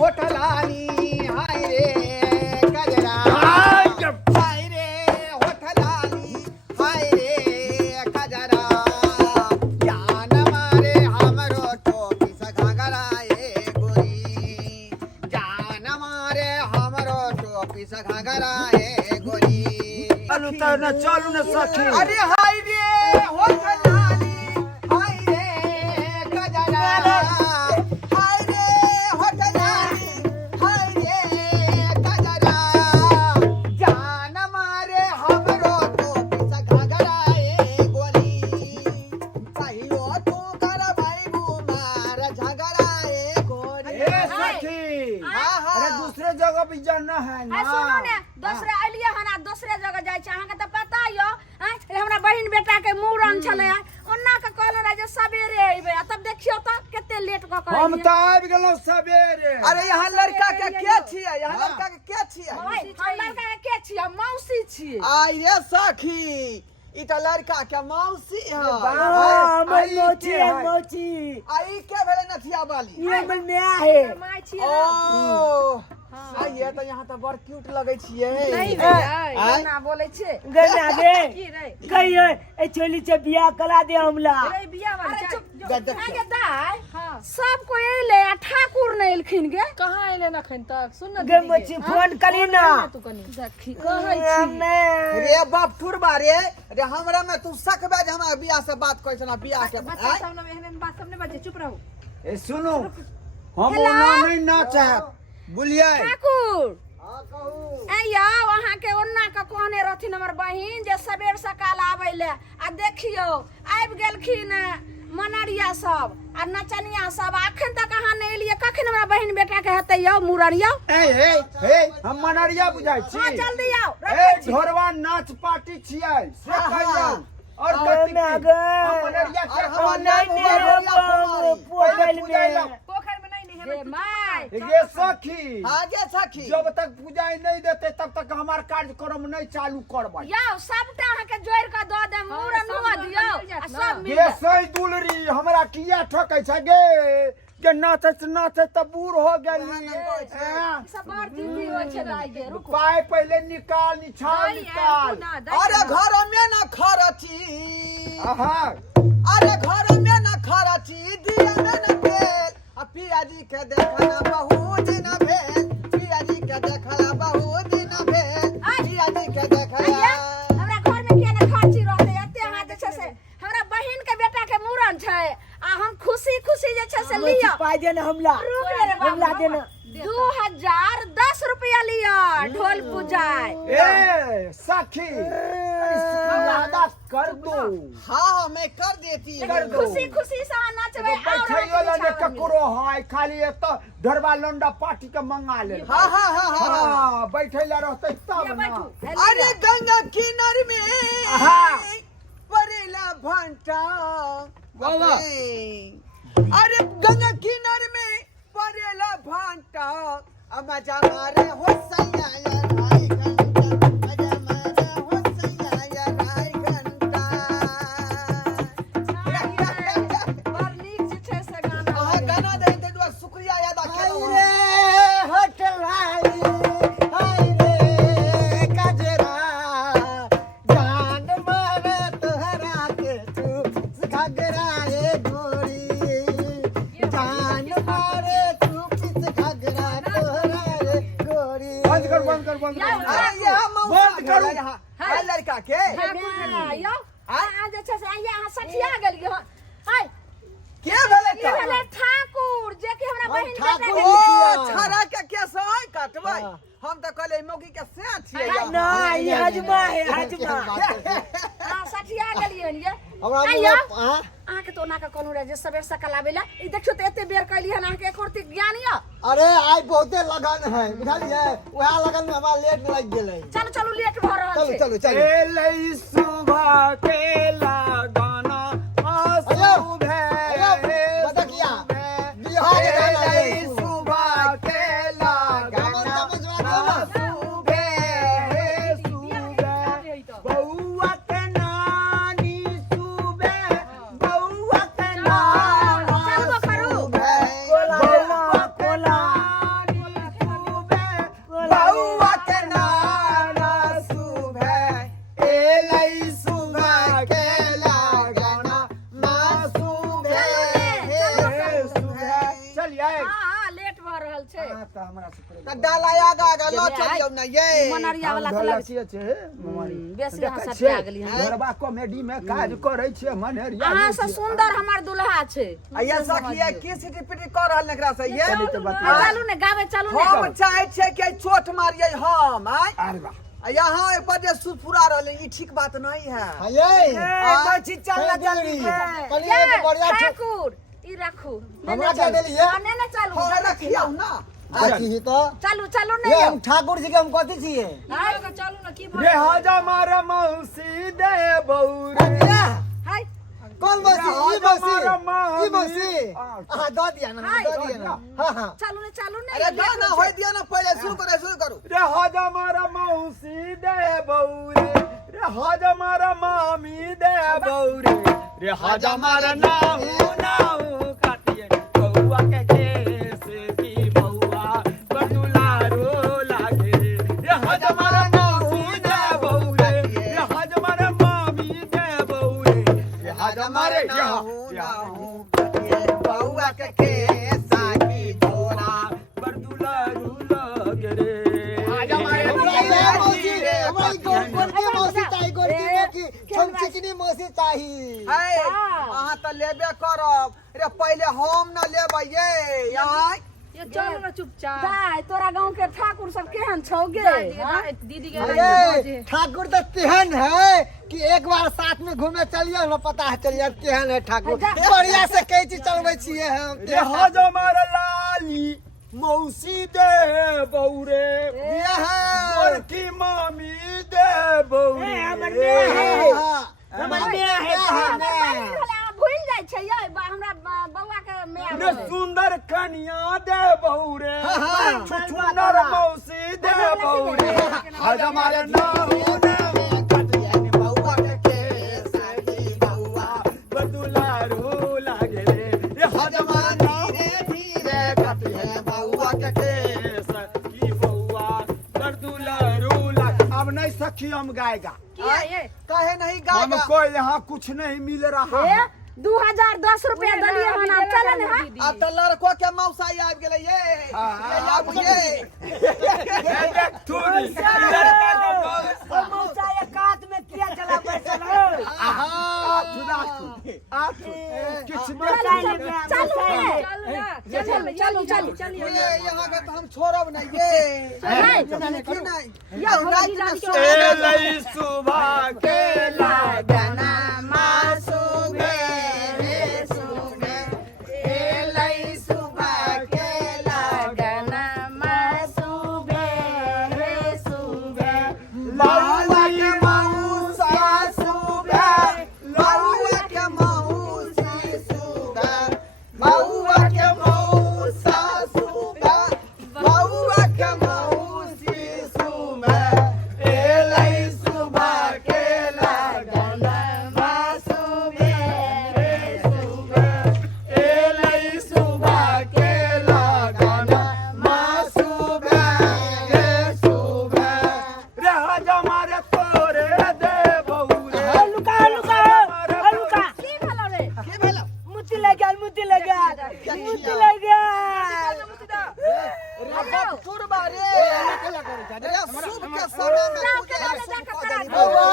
होठलानी हाय रे कजरा हाय रे होठलानी हाय रे कजरा जान मारे हमरो टोपी सघागरा ए गोरी जान मारे हमरो टोपी सघागरा ए गोरी चलू न चलू न सखी अरे हाय रे होठलानी हाय रे कजरा हाय रे होठलानी हाय रे कजरा जान मारे हमरो टोपी सघागरा ए गोरी कहियो तू करबै बुमार झगड़ा ए गोरी ए सखी अरे दूसरे जगह भी जाना है ना सुनो ने दूसरे अलिए हना दूसरे जगह जाय छै अहाँ के त पता यो हमरा बहिन बेटा के मूड़न छले ओन्ना के कहले रहे जे सवेरे अइबे तब देखियो त कते लेट क कहै हम त आबि गेलौ सवेरे अरे यहाँ लड़का के छियै यहाँ लड़का के छियै हम लड़का के छियै मौसी छियै आई रे सखी ई त लड़का के मौसी है हमर मोची मोची आई के भेले नथिया वाली ये हमर नया है माय छियै ओ सही है तो यहाँ तो बड़ क्यूट लगे छियै नहीं रे ना बोले छै गना दे की रे कहियो ए छोली से बियाह करा दे हमला रे बिया वाला चुप आगे दाई सब कोई एले आ ठाकुर नै एलखिन गे कहाँ एले नखन तक सुन न गे मोची फोन करी ना तू कनी देखी कहै छी रे बाप ठुरबा रे हमरा में तू सकबे जे हमरा बियाह से बात कहै छना बियाह के बच्चा सब न एहन बात सब ने बजे चुप रहो ए सुनो हम ओना नहीं ना चाहत बुलिए ठाकुर हां कहू ए यौ अहाँ के ओन्ना के कहने रहथिन हमर बहिन जे सबेर सकाल आबै ले आ देखियो आबि गेलखिन मनरिया सब आ नचनिया सब अखन तक अहाँ नै एलिए कखन हमरा बहिन बेटा के हेतै यौ मुरन यौ हे हम मनरिया बुझाइ छी हां जल्दी आओ ए रखै छी झोरवा नाच पार्टी छियै से कहियो और अरे कथि हम मनरिया के हम नहीं पोखल में पोखर में नहीं रे नहेबे माय ये सखी आगे सखी जब तक पूजाई नहीं देते तब तक हमार कार्यक्रम नहीं चालू करबै यौ सबटा अहाँ के जोड़ के द दे मुरन हुआ दियौ आ सब मिल गे सही दुलरी हमरा किया ठकै छ गे के नाचत नाचत त बूढ़ हो गेली सब बड़ दीदी होय छै दाई के रुको पाय पहले निकाल निछाल निकाल अरे घर में न खरची आहा अरे घर में न खरची दिया में न तेल आ पियाजी के देखना बहुत दिन भेल पियाजी के देखला बहुत दिन भेल पियाजी के देखला हमरा घर में के न खर्ची रहते एते अहाँ जे छै से हमरा बहिन के बेटा के मूड़न छै आ हम खुशी खुशी जे छै से लियो पाय देना हमला रुक रे बाबू हमला देना 2010 रुपया लियो ढोल पूजाय ए सखी यादा कर दो हाँ मैं कर देती कर दो खुशी खुशी से नाचबे बैठै वाला ने ककरो है खाली एक तो धरवा लंडा पार्टी के मंगा ले हाँ हाँ हाँ हाँ हां बैठै ला रहतै तब ना अरे गंगा किनार में हाँ। परेला भंटा बाबा। अरे गंगा किनार में परेला भंटा अब मजा मारे हो सैया या राई घंटा मजा मारे हो सैया या राई घंटा बड़ नीक जे छै से गाना अहाँ गाना दे ते दुआ शुक्रिया अदा करू रे होटलाई हाय रे कजरा जान मारे तोहरा के तू घगरा ए गोरी जान मारे तू किस घगरा तोहरा ए गोरी बंद कर अरे ये मौसा बंद करू। यहाँ हाय लड़का के यौ आ जे छै से अहाँ सठिया गेलियो हाय के भेले ई भेले ठाकुर जे कि हमरा बहिन बेटा ठाकुर। के ओ छरा के केसै काटबै हम त कहले मौगी के से छियै यार ना ये हजमा है हजमा हां सठिया गेलियो ये हमरा आइयो हां अहाँ के तो ना के कहलु रे जे सबेर सकाल आबेला ई देखियो त एते बेर कहली हन अहाँ के एकोरती ज्ञान य अरे आज बहुते लगन है बुझलिए वह लगन में हमारा लेट लग गेलै चलो चलो लेट भ रहल चलो छै चलो चलो एलै सुबह के लगाना सुबह बदकिया बिहार के गाना एलै है। सुबह के लगाना सुबह बउआ के नानी सुबह बउआ के नानी चलबो करू बउआ के नानी कह रहल छे हाँ, तो हमरा से करे। त डाला आगा आगा लो चलियो ना ये मनरिया वाला हम के लग ढोलकिये छे, ममारी। बेसी देखै अहाँ सब छियै, आ गेलियै हैं। घरबा कॉमेडी में काज करै छियै मनहरिया अहाँ में से छियै। सुंदर हमर दुल्हा छे आ ये सखिए की सिटी पिटी कर रहल एकरा से ये चली तो बता। चलू ने गावे चलू ने हम चाहे छे कि चोट मारिए हम आय अरे वाह। आ यहाँ एक पर जे सुफुरा रहले ई ठीक बात नहीं है हाँ ये कोई चीज चलना जल्दी कनी ये, एक बढ़िया ठाकुर ई रखू हमरा क्या देली है? ने चलू हो रखियो ना अच्छी ही तो चलू चलू ने ये हम ठाकुर जी के हम कथी छिए चलू ना की रे हाजा मारा मौसी दे बौरे। हाय कौन मौसी ई मौसी हां दो दिया ना हाय। दो दिया ना हां हां चलू ने अरे गाना होय दिया ना पहले शुरू करू रे हाजा मारा मौसी दे बौरे। रे हाजा मारा मामी दे बौरे। रे हाजा मारा नाऊ काटिए बउआ के केस की बउआ बदुलारो लागे। रे हाजा मारा मौसी दे बौरे। रे हाजा मारा मामी दे बौरे। रे हाजा मारे बउआ के केसा की बोरा बदुलारो लागे रे। हाजा मारे ये मौसी हमारी गोल की मौसी चाहिए गोल की हम चिकनी मौसी चाहिए है अहाँ त लेबे करब रे पहले हम न लेबै ये यहाँ ये चलू ना चुपचाप दाय तोरा गांव के ठाकुर सब केहन छौ गे दीदी के अरे ठाकुर तो तेहन है कि एक बार साथ में घूमे चलिए ना पता चलिए केहन है ठाकुर बढ़िया से कई चीज चलबै छिए हम रे हाजा मारा लाली मौसी दे बौरे। ये है बड़की मामी दे बौरे। भूल जाइ छै ये हमरा बउआ के मेया रे सुंदर कन्या दे बौरे। सुंदर मौसी दे बौरे। हाजा मारा नाऊ बउआ के केसा की बउआ बदुलारो लागे रे। रे हाजा मारा नाऊ धीरे कटिए बउआ के केस की बउआ बदुलारो लागे। अब नहीं सखी हम गाएगा, कहे नहीं गाएगा हमको यहाँ कुछ नहीं मिल रहा है। 2010 रुपया दलिए हम आप चलन है अब तो लड़को के मौसाई आ गेले ये अब ये मौसा कात में किया चला बैठल हो चलू चलू ये यहाँ का तो हम छोड़ब नहीं ये नहीं या रात में एलै सुबह के लगना मासूबे रे सुबे एलै सुबह के लगना मासूबे रे सुबे बउआ के मौसा सुबे बउआ के मौसी सुबे बउआ के मौसा सुबे बउआ के मौसी सुबे एलै सुबह के लगना मासूबे रे सुबे एलै सुबह के लगना मासूबे रे सुबे रे हाजा मारे तोरे दे बउरे। लुका की भलो रे की भेल मुती लगा रे तुरबा रे रे शुभ के समय में तुझे बउआ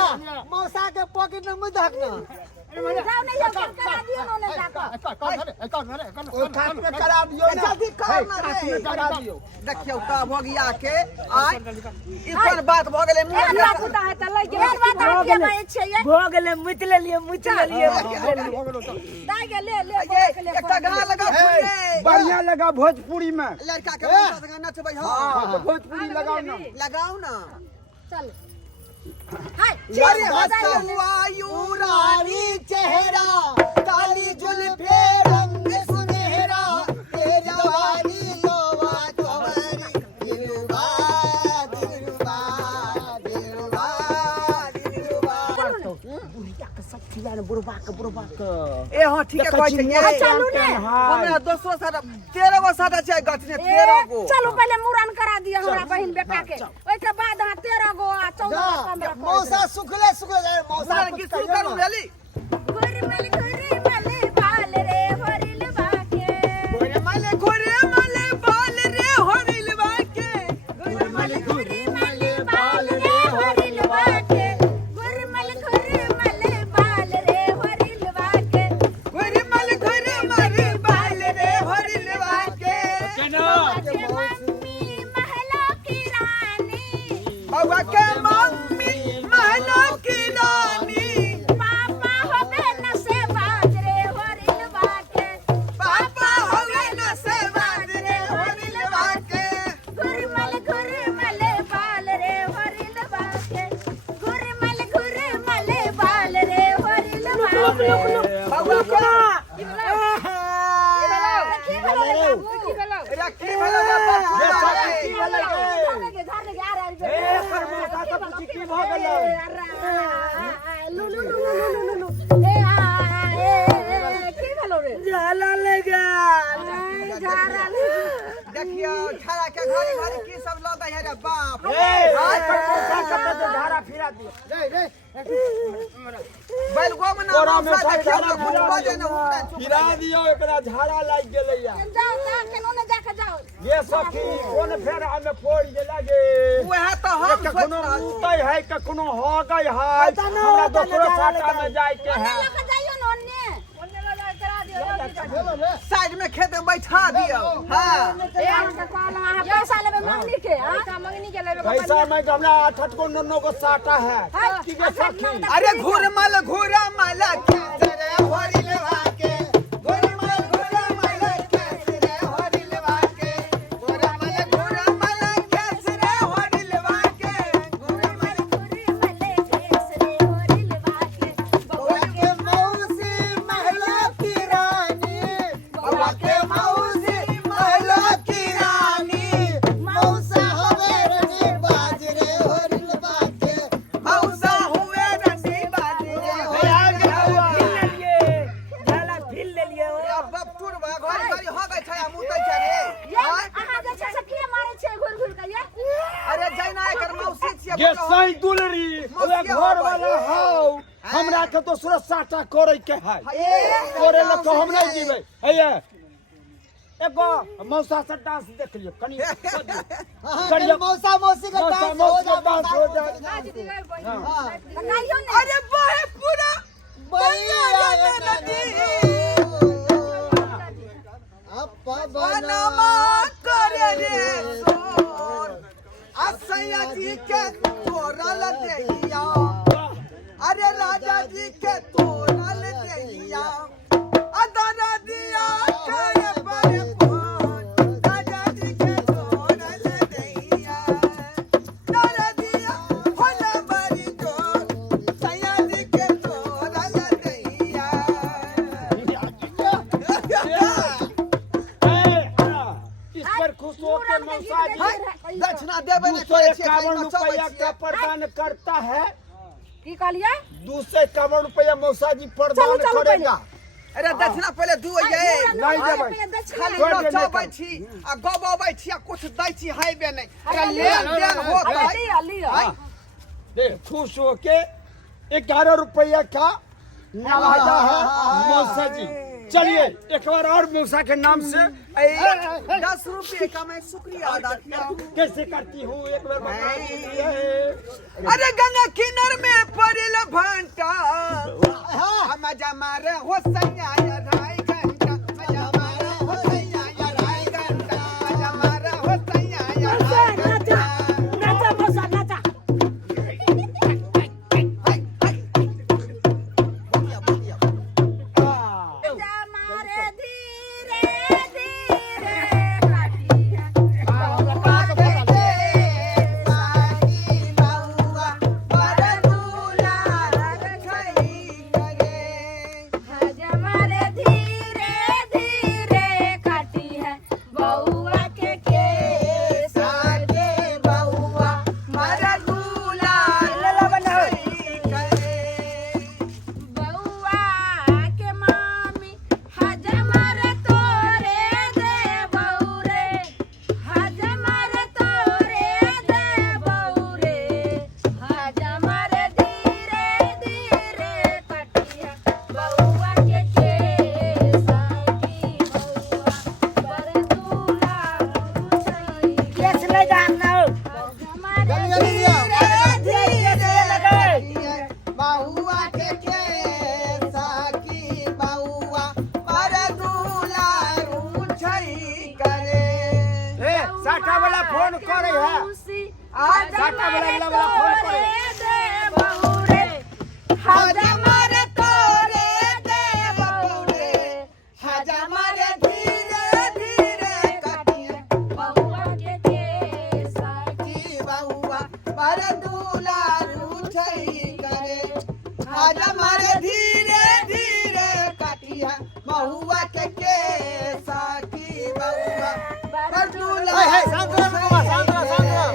मौसा के पॉकेट में मुंह धकना जाओ नहीं जाओ करा दियो उन्होंने जाकर ओ खाट पे करा दियो ना। जल्दी कर ना रे करा दियो। देखियो का भगिया के आय इकर बात भ गेलै मुंह एहन बात होता है त लइ के एहन बात हम के नहीं छै ये हो गेले मुत लेलिए दाई के ले ये एकटा गाना लगा फुले बढ़िया लगा भोजपुरी में। लड़का के मौसा संग नचबै हां हाँ, तो भोजपुरी लगाओ ना। लगाओ ना चल हाय अरे हसवायु रानी चेहरा काली जुल्फे रंग सुनहरा तेरी जवानी तोवा तोवरी दिलवा दिलवा दिलवा दिलवा ए हां ठीक है कहै छै चलू ने हमरा दोसरो सादा 13 गो सादा छै गठने 13 गो चलो पहले मुरन करा दिया हमरा बहन बेटा के ओइ के बाद हां 13 गो 14 15 मौसा सुखले मौसा की शुरू करू भेली गोरी मले बाल रे भरिल बाके गोरे माले बाल के मम्मी महलों की रानी बउआ के मम्मी महलों की रानी पापा हो बेन से बाजरे होरिल बाके पापा हो गए न से बाजरे होरिल बाके गुरमल गुरमल बाल रे होरिल बाके गुरमल गुरमल बाल रे होरिल बाके बउआ को की भेलो रे बाबू की भेलो रखी भला रे बाबू एकर मौका तो कुछ की भ गेलै जाला लगा देखियो छाड़ा के घरे घरे की सब लगे है रे बाप ए एकर मौका कते तो धारा फिरा दियो बैल गो में ना कोरा में मौसा सब देखियो झाड़ा ना भूत बजे ना उठा फिरा दियो एकरा झाड़ा लाग गेलैया ये सखी कोन फेरा में फोड़ जे लागे वह तो हम कखनो सोच उतै है कखनो हो गई है हमरा दोसरो साटा में जाय के है साइड में खेत में बैठा दियो हां पैसा में हमरा 8 को 9 को साटा है की के सखी अरे घुरमल खेत रे होरिल बाके घुरमल खेत रे होरिल बाके घुरमल खेत रे होरिल बाके घुरमल बउआ के मौसी महला की रानी बउआ के मौसी महलो की रानी मौसा हवे रे बाजरे होरिल बाके मौसा हुए रंडी बाजरे अब टूरबा घर बारी हो गई छया मुतै छ रे अरे जैना एकर मौसी छियै ये सही दुलरी ओए घर वाला हाउ हमरा के दोसरो साटा करे के है करे ल तो हम नहीं जीवे हैया एगो मौसा से डांस देख लियो कनी करियो मौसा मौसी का मौसा डांस हो मौसी जा का डांस हो जा अरे बहे पूरा भैया नदी अपा बनमा करे रे सोर असैया जी के तोरल देहिया अरे राजा जी के तोरल देहिया अदरा दिया करे पर फोन राजा जी के तोरल देहिया दरा दिया होला बड़ी जोर सैया जी के तोरल देहिया इस पर खुश होकर मौसा जी दक्षिणा देवे ने 251 रुपया का प्रदान करता है की कहलिए 251 रुपया मौसा जी प्रदान चलो करेगा अरे दक्षिणा पहले दू ये नहीं देबै खाली छोड़ दे नचबै छी आ गबै छी आ कुछ दै छी हाइबे नहीं अरे लेन देन होत है दे खुश होके 11 रुपया का नवाजा है मौसा जी चलिए एक बार और मौसा के नाम से 10 रुपये का मैं शुक्रिया अदा किया कैसे करती हूँ एक बार बता दीजिए अरे गंगा किनार में पड़ेल भंटा हम जमारे हो सैया ढाई घंटा मजा मारे हो सैया ढाई घंटा मजा मारे हो सैया ढाई घंटा हमारे धीरे धीरे काटिया हमारे साटा वाला फोन करे है साटा वाला फोन करे हजमर तोरे देवरे हजमर धीरे धीरे कटिया की बहुआ पर दुलारू छई करे हजमर धीरे धीरे कटिया बहुआ के साकी बहुआ पर हे शांत रह बाबा, शांत रह, शांत रह।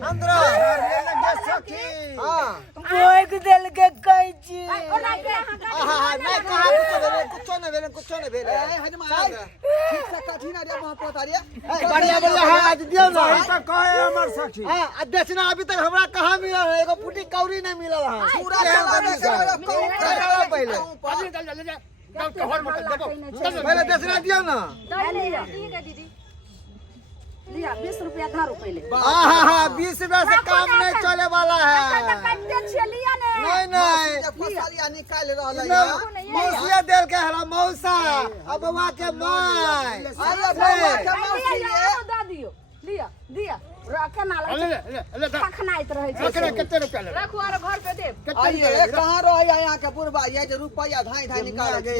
शांत रह। सखी हाँ बोल दिल के कैची नहीं कहा कुछ नहीं भेले ठीक से कठिन रे महापोतारिया बढ़िया बढ़िया है आज दियो ना सही तो कहे हमर सखी हाँ अध्यक्ष ना अभी तक हमरा कहाँ मिला है एगो फूटी कौड़ी नहीं मिला है पूरा पहले पहले दसना दियो ना लिया 20 रुपया धर पहले हाँ 20 रुपया से काम नहीं चले वाला है नहीं नहीं निकाल रहा मौसिया देल के हला मौसा अब बउआ के माय दियो लिया दिया रखना रखनाइत रहे छै कितने रुपया ले रखो और घर पे दे आइए कहाँ रह यहाँ के बुढ़बा ये जो रुपया धाई धाई निकाल के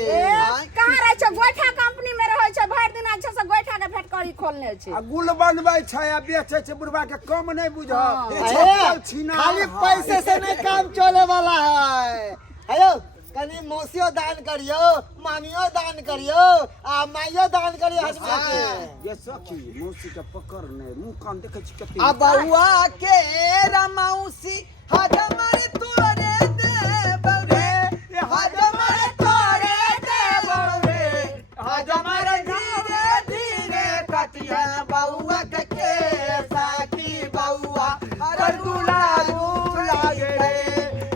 कहाँ रहे छै गोइठा कंपनी में रहे छै भरि दिन अच्छा से गोइठा के फैक्ट्री खोलने छै आ गुल बनबै छै आ बेचै छै बुढ़बा के कम नहीं बुझ खाली पैसे से नहीं काम चले वाला है हेलो कनी मौसियो दान करियो मामियो दान करियो आ माइयो दान करियो हजमा के ये सखी मौसी के पकड़ नहीं मुंह कान देखे छी कते अब बउआ के रमौसी हजमर तोरे दे बउरे हजमर तोरे दे बउरे हजमर धीरे धीरे कटिया बउआ के साकी बउआ हर दुलारू लागे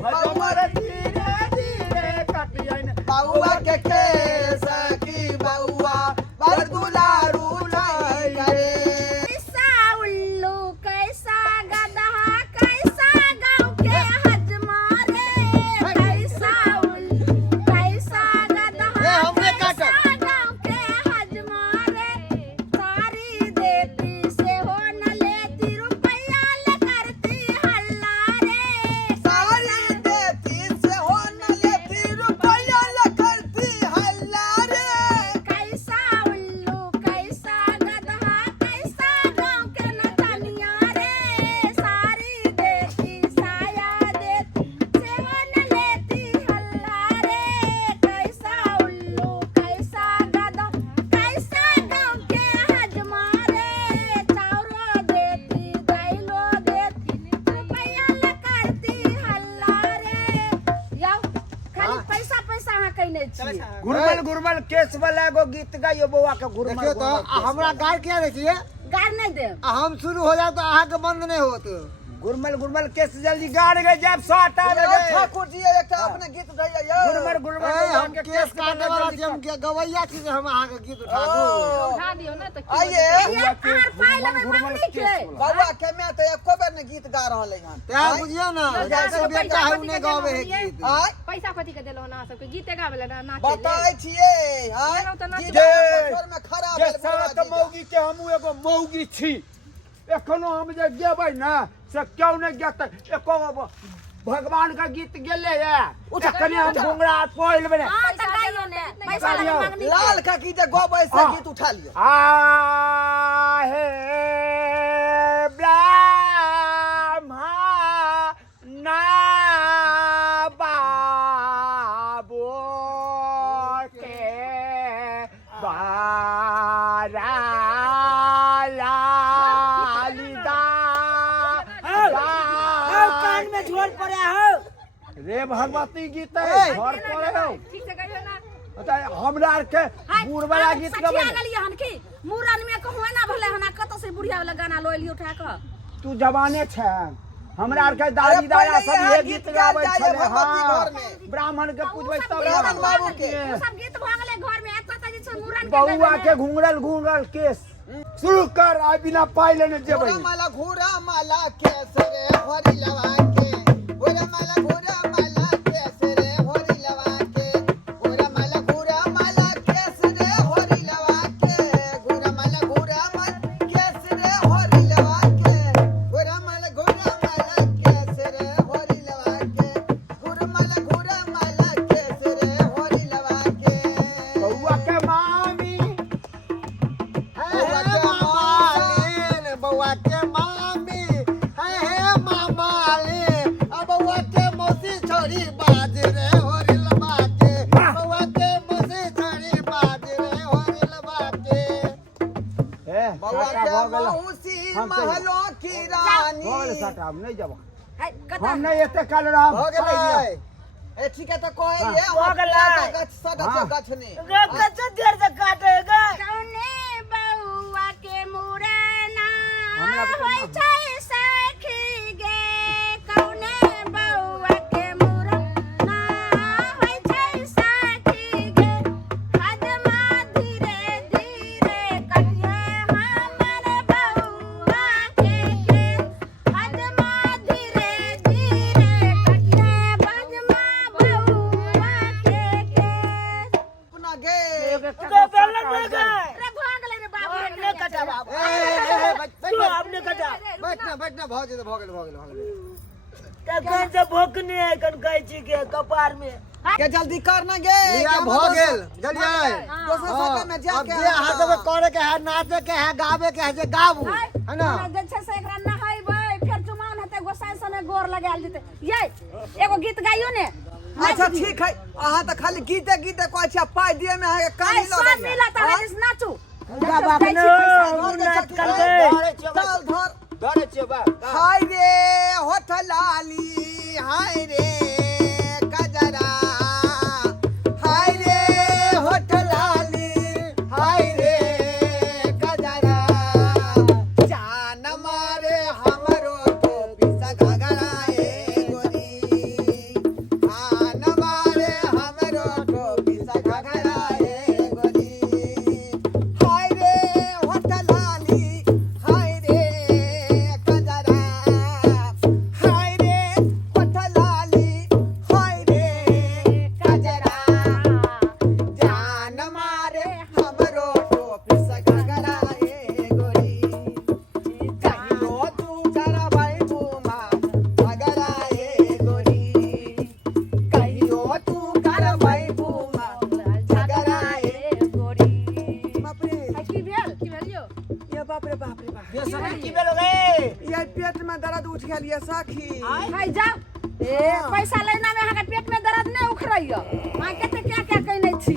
हजमर धीरे धीरे कटिया बउआ के साकी बउआ हर दुलारू लागे कैसा उल्लू कैसा गधा कैसा गाँव के हजमा रे कैसा उल्लू कैसा गधा हमने काटा। कैसा गाँव के हजमा रे सारी देती से हो न लेती रुपया ले करती हल्ला रे सारी देती से हो न लेती रुपया ल करती हल्ला रे कैसा उल्लू कैसा गधा कैसा गाँव के नचनिया रे सारी देती साया देती सेवन लेती हल्ला रे कैसा उल्लू कैसा गधा कैसा गाँव के हजमा रे चाउरो देती दाइलो देती रुपया ले करती हल्ला रे याओ खाली पैसा पैसा अहाँ कहने छियै गुरमल केस वाला एगो गीत गाइयो बउआ के गुरमल देखियो तो हमरा गाय क्या रही छिए गार नहीं देब हम शुरू हो जाए तो अहाँ के बंद नहीं होत गुरमल केस जल्दी गाड़ गए जब साटा लगे ठाकुर जी एक अपना गीत गइया यो गुरमल हम केस काटे वाला जे हम के गवैया छी हम अहाँ के गीत उठा दू उठा दियो ना तो आइए ये आर फाइल में मांगनी के बउआ के मैं तो एको बेर ने गीत गा रहल हन त्या बुझियो ना जैसे बेटा है उन्हें गावे है गीत आय पैसा कथी के देलो ना सबके गीते गावे ना नाचे बताई छिए हां गेलौं तऽ नाच घर में खराब जे साला त मौगी के हमू एगो मौगी छी एखनो हम जे गेबै ना से क्यों नहीं गेतै एको भगवान का गीत गेले है कनी हम घुंगरा पोइ लेबै ने हां त गाइयो ने पैसा लगे मांगनी लाल का की जे गोबै से गीत उठा लियो आ हे ब्रह्मा ना बाबो के बारा लालिदा कान में झोल पड़े हो रे भगवती गीत है घर पड़े हो ठीक से कहियो ना बता हमरा आर के बूढ़ वाला गीत सखिया गबै गलिए हन की मूरन में कहू ना भले हना कत से बुढ़िया वाला गाना लोइ लियो उठा के तू जवाने छै हमरा आर के दादी दादा सब ये गीत गाबै छले हां ब्राह्मण के पूजबै तब ब्राह्मण बाबू के सब गीत भ गेलै घर में एत त जे छै मूरन के बउआ के घुंगरल केस शुरू कर आ बिना पाइ लेने जेबै घूरा माला केस रे होरी लवा के घूरा माला केस रे होरी लवा के घूरा माला केस रे होरी लवा के घूरा माला केस रे बउआ के मामी है मामाली अब बउआ के मौसी छोरी बाज रे होरिल बाके बउआ के मौसी छोरी बाज रे होरिल बाके ए बउआ साटा के भऽ गेल मौसी हम चलि महलों की भऽ रानी गेल साटा हम नहीं जब है कता हम नहीं एते काल रहब हो गेलै ए ठीक है तो कहे ये हो गेलै। गछ सदा हाँ। गछ ने कैसे देर से काटेगा कौने बउआ के मुरना हमरा बता होय छै सखी गे कौने बउआ के मुरना होय छै सखी गे हजमा धीरे धीरे कटिए हमर बउआ के हजमा धीरे धीरे कटिए बजमा बउआ के अपना गे तो बेलन में गए रे भाग ले रे बाबू आपने कटा बाबू तू आपने कटा बैठना भऽ गेल भऽ गेल तो कौन से भोकने है कन कैची के कपार में के जल्दी कर ना गे लिया के भऽ हम गेल जलिए दोसर साटा में अब जाके जे हाथ में करे के है नाचे के है गावे के है जे गाबू है ना जे छै से एकरा नहाइबै फेर चुमाओन हेतै गोसाई सने गोर लगायल जेतै ये एगो गीत गाइयो ने अच्छा ठीक है अहाँ तो खाली गीते गीते कहै छियै पाइ दिए में अहाँ के आई कानी सब लगैया मिला त हालिस नाचू जा बाबू धर के नाच चल कर के दे चल धर धरे छियै बा हाय रे होठ लाली हाय रे कजरा हाय रे होठ लाली हाय रे कजरा जान मारे हमरो टोपी सगगरा ए गोरी जान मारे हमरो टोपी सगगरा ए गोरी हाय रे होठ लाली हाय रे कजरा हाय रे होठ लाली हाय रे कजरा जान मारे हमरो टोपी सगगरा ए गोरी कहियो तू करबै बुमा सगगरा ए गोरी कहियो तू करबै बुमा सगगरा ए गोरी बाप रे आई की भेल की भेलियो ये बाप रे बाप रे बाप ये सब की बेलो गए ये पेट में दर्द उठ गेल ये सखी हाय जा ए पैसा लेना में अहाँ के पेट में दर्द नहीं उखड़ैया अहाँ कते क्या क्या कहने छी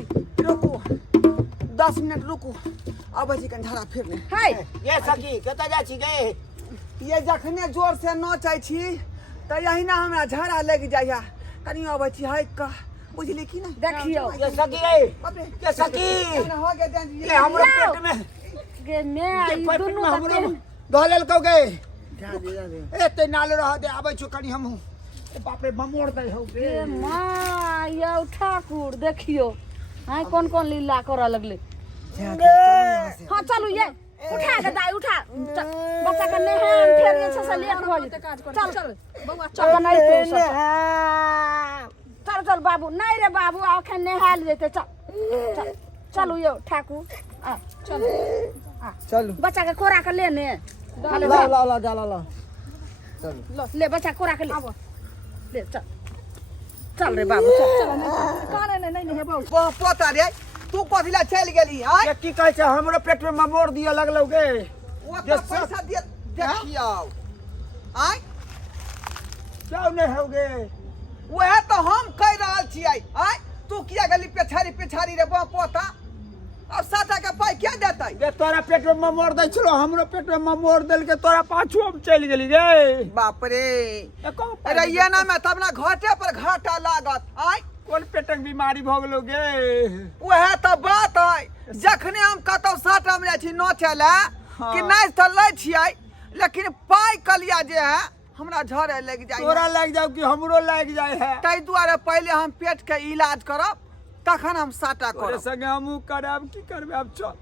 रुकू 10 मिनट रुकू अब जी कन झड़ा फिर ले हाय ये सखी कत जा छी गए ये जखने जोर से नचै छी त यही ना हमरा झड़ा लग जाइया कनी अबै छी हाय का बुझली की ना देखियो ये सखी गए बाप रे ये सखी एना हो गए जान ये हमरो पेट में गे मैं ये ई पेट दुनू में हमरो तके धोलेल कौ गए जा एते नाल रह दे आबै छु कनी हमहू ए बाप रे ममोड़ दे हौ गे माँ ये ठाकुर देखियो हाय कौन कौन लीला करऽ लगले हाँ चलू ये उठा के दाई उठा बच्चा के नहान फेर ये से लेट हो जेतै चल चल बउआ चल नहीं तो चल चल बाबू नहीं रे बाबू अखन नहाल जेतै चल चलू यो ठाकुर चल चलू बच्चा के खोरा के ले ने ला ला ला जा ला ला ले बच्चा खोरा के ले ले चल चल रे बाबू चल काने नहीं हेबो पता रे तू कथिला चल गेली हाय ये की कहै छै हमरो पेट में ममोड़ दिया लगलौ गे वो तो पैसा दे देखियो आय जाऊ नहीं हो गे वह तो हम कह रहल छियै आय तू किया गली पेछारी रे पोता अब साटा के पाई क्या देतै गे तोरा पेट में ममोड़ दै छलो हमरो पेट में ममोड़ देल के तोरा पाछू हम चल गेली गे बाप रे एको अरे ये ना में तब ना घाटे पर घाटा लागत आय कोन पेटक बीमारी भ गेलो गे वह तो बात है जखने हम कतौ साटा में जाइ छी नोचे ला कि नाच तो लै छियै लेकिन पाई कलिया जे है हमरा झड़े लग जाय तोरा लग जाऊ कि हमरो लग जाय है ताहि दुआरे पहले हम पेट के इलाज करब तखन हम साटा तोरे करब संगे हमहू करब की करबे अब चल